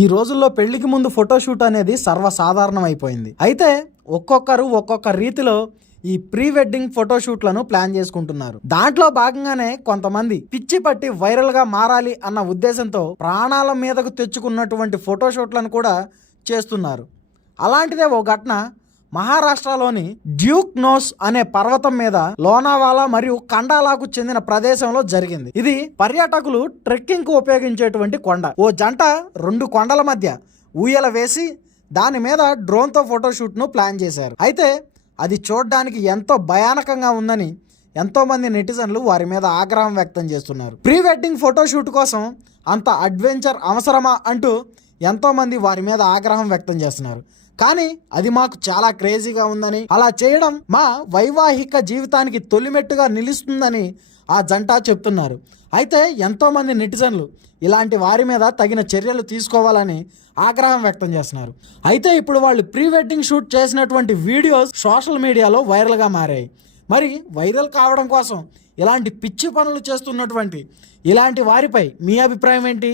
ఈ రోజుల్లో పెళ్ళికి ముందు ఫోటోషూట్ అనేది సర్వసాధారణం అయిపోయింది అయితే ఒక్కొక్కరు ఒక్కొక్క రీతిలో ఈ ప్రీ వెడ్డింగ్ ఫోటోషూట్లను ప్లాన్ చేసుకుంటున్నారు. దాంట్లో భాగంగానే కొంతమంది పిచ్చి పట్టి వైరల్గా మారాలి అన్న ఉద్దేశంతో ప్రాణాల మీదకు తెచ్చుకున్నటువంటి ఫోటోషూట్లను కూడా చేస్తున్నారు. అలాంటిదే ఓ ఘటన మహారాష్ట్రలోని డ్యూక్ నోస్ అనే పర్వతం మీద లోనావాలా మరియు కండాలాకు చెందిన ప్రదేశంలో జరిగింది. ఇది పర్యాటకులు ట్రెక్కింగ్కు ఉపయోగించేటువంటి కొండ. ఓ జంట రెండు కొండల మధ్య ఊయల వేసి దాని మీద డ్రోన్తో ఫోటోషూట్ను ప్లాన్ చేశారు. అయితే అది చూడడానికి ఎంతో భయానకంగా ఉందని ఎంతో మంది నెటిజన్లు వారి మీద ఆగ్రహం వ్యక్తం చేస్తున్నారు. ప్రీ వెడ్డింగ్ ఫోటోషూట్ కోసం అంత అడ్వెంచర్ అవసరమా అంటూ ఎంతోమంది వారి మీద ఆగ్రహం వ్యక్తం చేస్తున్నారు. కానీ అది మాకు చాలా క్రేజీగా ఉందని అలా చేయడం మా వైవాహిక జీవితానికి తొలిమెట్టుగా నిలుస్తుందని ఆ జంట చెప్తున్నారు. అయితే ఎంతోమంది నెటిజన్లు ఇలాంటి వారి మీద తగిన చర్యలు తీసుకోవాలని ఆగ్రహం వ్యక్తం చేస్తున్నారు. అయితే ఇప్పుడు వాళ్ళు ప్రీ వెడ్డింగ్ షూట్ చేసినటువంటి వీడియోస్ సోషల్ మీడియాలో వైరల్గా మారాయి. మరి వైరల్ కావడం కోసం ఇలాంటి పిచ్చి పనులు చేస్తున్నటువంటి ఇలాంటి వారిపై మీ అభిప్రాయం ఏంటి?